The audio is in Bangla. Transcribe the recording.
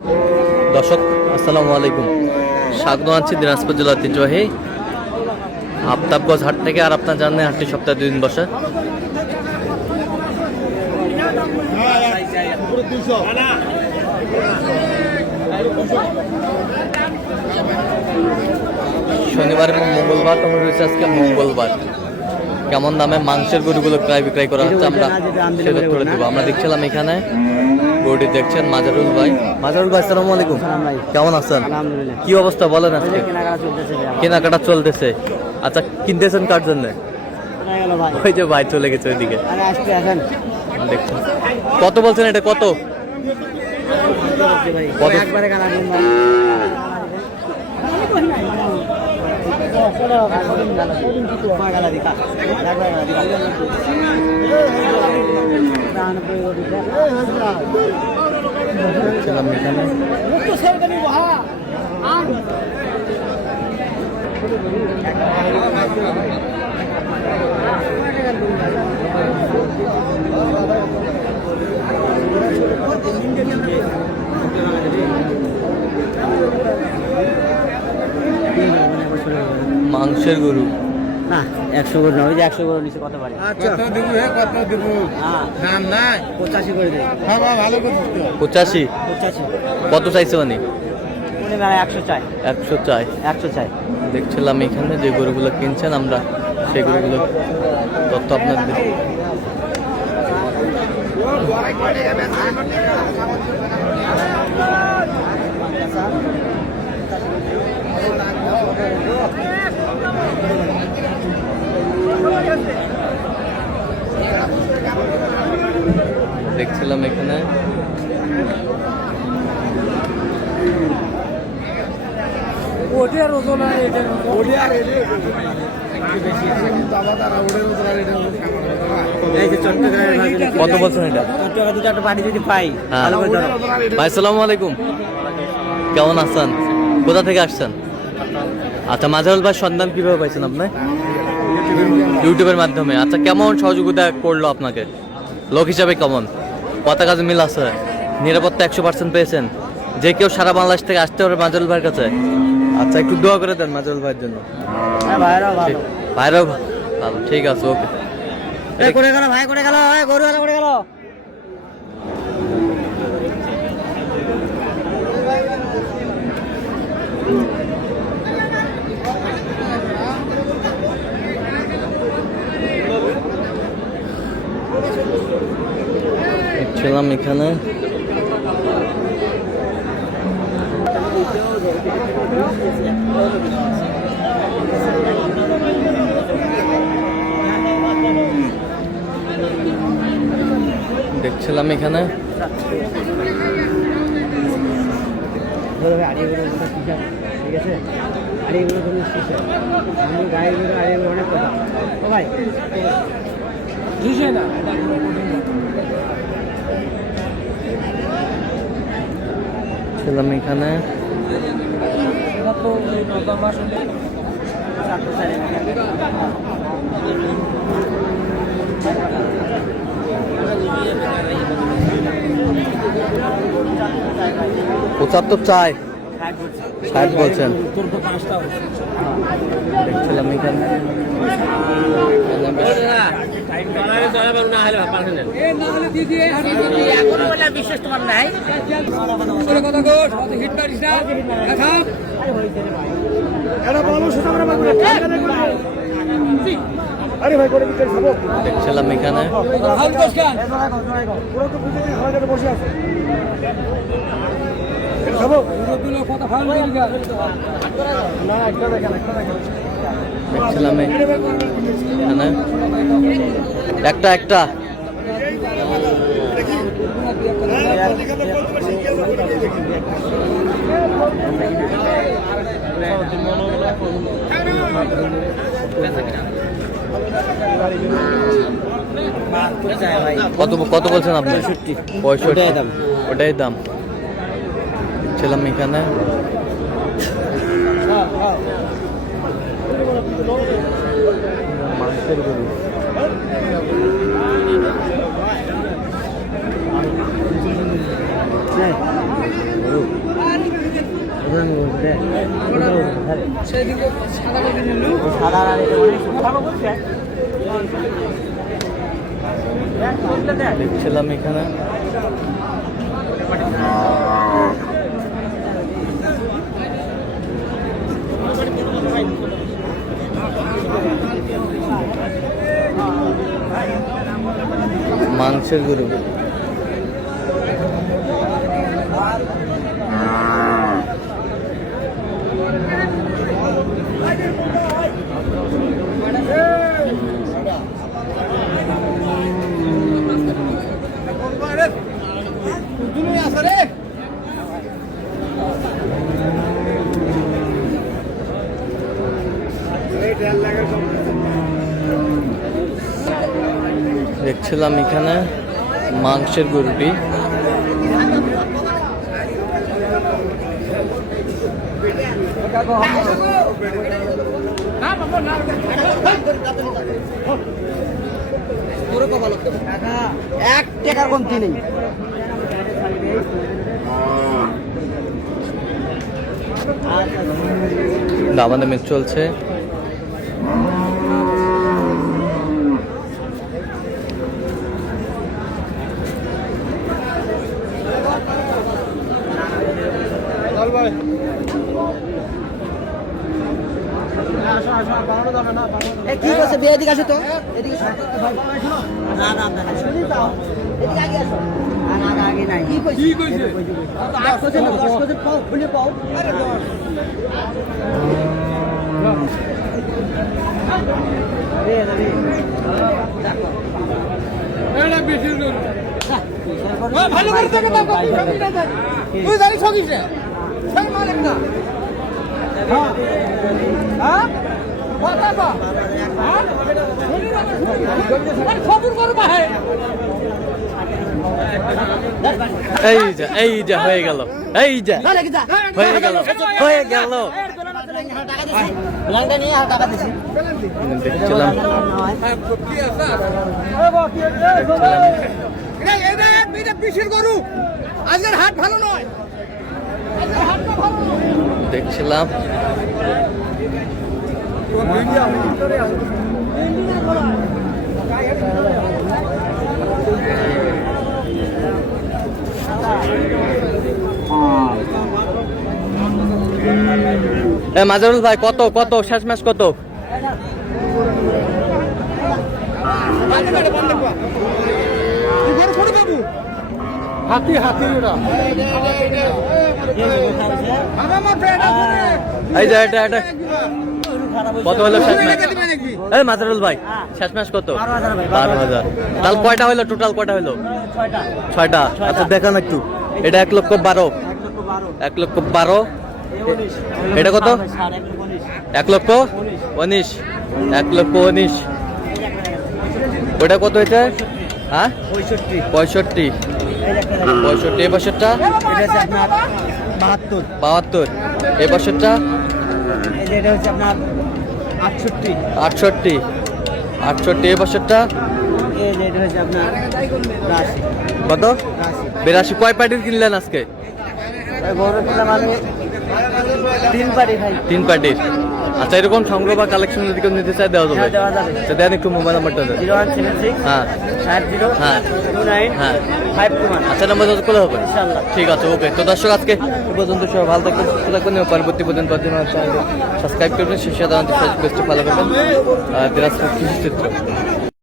দর্শক আসসালামু আলাইকুম, স্বাগত আছি দিনাজপুর জেলার ঐতিহ্যবাহী আফতাবগঞ্জ হাট থেকে। আর আপনার জানেন হাটটি সপ্তাহে 2 দিন বসে। শনিবার এবং মঙ্গলবার তোমার রয়েছে আজকে মঙ্গলবার। কেমন দামে মাংসের গরুগুলো ক্রয় বিক্রয় করা হচ্ছে আমরা সেটা করে দেবো। আমরা দেখছিলাম এখানে গরুটি দেখছেন মাজারুল ভাই। মাজারুল ভাই আসসালামু আলাইকুম, কেমন আছেন? কি অবস্থা বলেন আজকে? কেনাকাটা চলতেছে। আচ্ছা, কিনতেছেন কার জন্য? ওই যে ভাই চলে গেছে ওইদিকে। দেখছেন কত বলছেন এটা? কত মাংসের গরু না 100 করে নয়, 100 করে নিচে কত পারে? কত দিব হে, কত দিব? দাম নাই। 85 করে দেই। হ্যাঁ বাবা, ভালো করে দিতে। 85 কত চাইছে মানে? উনি মানে 100 চাই। 100 চাই। 100 চাই। দেখছিলাম এখানে যে গরুগুলো কিনছেন আমরা সেই গরুগুলো তথ্য আপনাদের দেখছিলাম এখানে কত বলছেন এটা? ভাই আসসালামু আলাইকুম, কেমন আছেন? কোথা থেকে আসছেন? আচ্ছা, মাজারুল ভাই সন্ধান কিভাবে পাইছেন আপনি? ইউটিউবের মাধ্যমে। আচ্ছা, কেমন সহযোগিতা করলো আপনাকে? লোক হিসাবে কেমন? কথা কাজে মিল আছে? নিরাপত্তা 100% পেয়েছেন? যে কেউ সারা বাংলাদেশ থেকে আসতে পারে মাজারুল ভাইয়ের কাছে? আচ্ছা, একটু দোয়া করে দেন মাজারুল ভাইয়ের জন্য। ভাইরাও ভালো, ঠিক আছে, ওকে। করে গেল ভাই, করে গেল গরু করে গেল। ছিলাম এখানে দেখছিলাম এখানে ঠিক আছে, আড়িগুলো তুমি আমি গায়েগুলো আড়িগুলো অনেক কথা। ও ভাই না ছিলাম এখানে পঁচাত্তর চাই, 60 বলছেন। দেখছিলাম এখানে বিশ্বাস তোমার নাই। দেখছিলাম এখানে দেখছিলাম এখানে একটা একটা কত কত বলছেন আপনি? 65 দাম। ওটাই দাম। ছিলাম এখানে মাংসের গরু। সাদা আর এটা অনেক ভালো বলছে দেখছিলাম এখানে মাংসের গরু। দেখছিলাম এখানে মাংসের গরুটি। এক টাকার কমতি নেই। দামাদামি চলছে। কি করছে বিয়ে এদিকে আসো তো এদিকে না না না শুনি যাও এদিকে আগে আসো না না আগে নাই কি কইছে 8 কোসে 10 কোসে পাও খুলে পাও আরে এটা বেশি ভালো করে থেকে দাও তুই জানিস কিসে সেই মালিক না হ্যাঁ হ্যাঁ বাবা হ্যাঁ খবর করো ভাই এই যা হয়ে গেল, এই যা হয়ে গেল, হয়ে গেল। লাইনটা নিয়ে আর টাকা দিছি দেখছিলাম এটা বিশের গরু আজকের হাট ভালো নয় দেখছিলাম মাজারুল ভাই কত কত শেষ ম্যাচ কত? হাতি হাতি এই যে এটা এটা কত হলো শেষ ম্যাচ? এই মাজারুল ভাই শেষ ম্যাচ কত? 12,000। তাহলে কয়টা হলো টোটাল, কয়টা হলো? 6টা। আচ্ছা দেখান একটু। এটা 1,12,000। 1,12,000। এটা কত? 1,19,000। 1,19,000। ওটা কত হয়েছে? হ্যাঁ 65। এই বছরটা 72। এই বছরটা 68। এই বছরটা কত? 82। কয় পার্টির কিনলেন আজকে? 3 পার্টির। আচ্ছা এরকম সংগ্রহ বা কালেকশন যদি কেউ নিতে চায় দেওয়া যাবে? দেন একটু মোবাইল নাম্বারটা দেন। 0176 হ্যাঁ 70 হ্যাঁ 29 হ্যাঁ 521। আচ্ছা নাম্বার যত করে হবে ইনশাআল্লাহ। ঠিক আছে, ওকে। তো দর্শক আজকে এ পর্যন্ত সবাই ভালো থাকবেন, সুস্থ থাকবেন এবং পরবর্তী পর্যন্ত চ্যানেল সাবস্ক্রাইব করবেন, শীর্ষে দাঁড়াতে ফেসবুক পেজটি ফলো করবেন। দিনাজপুর কৃষি চিত্র।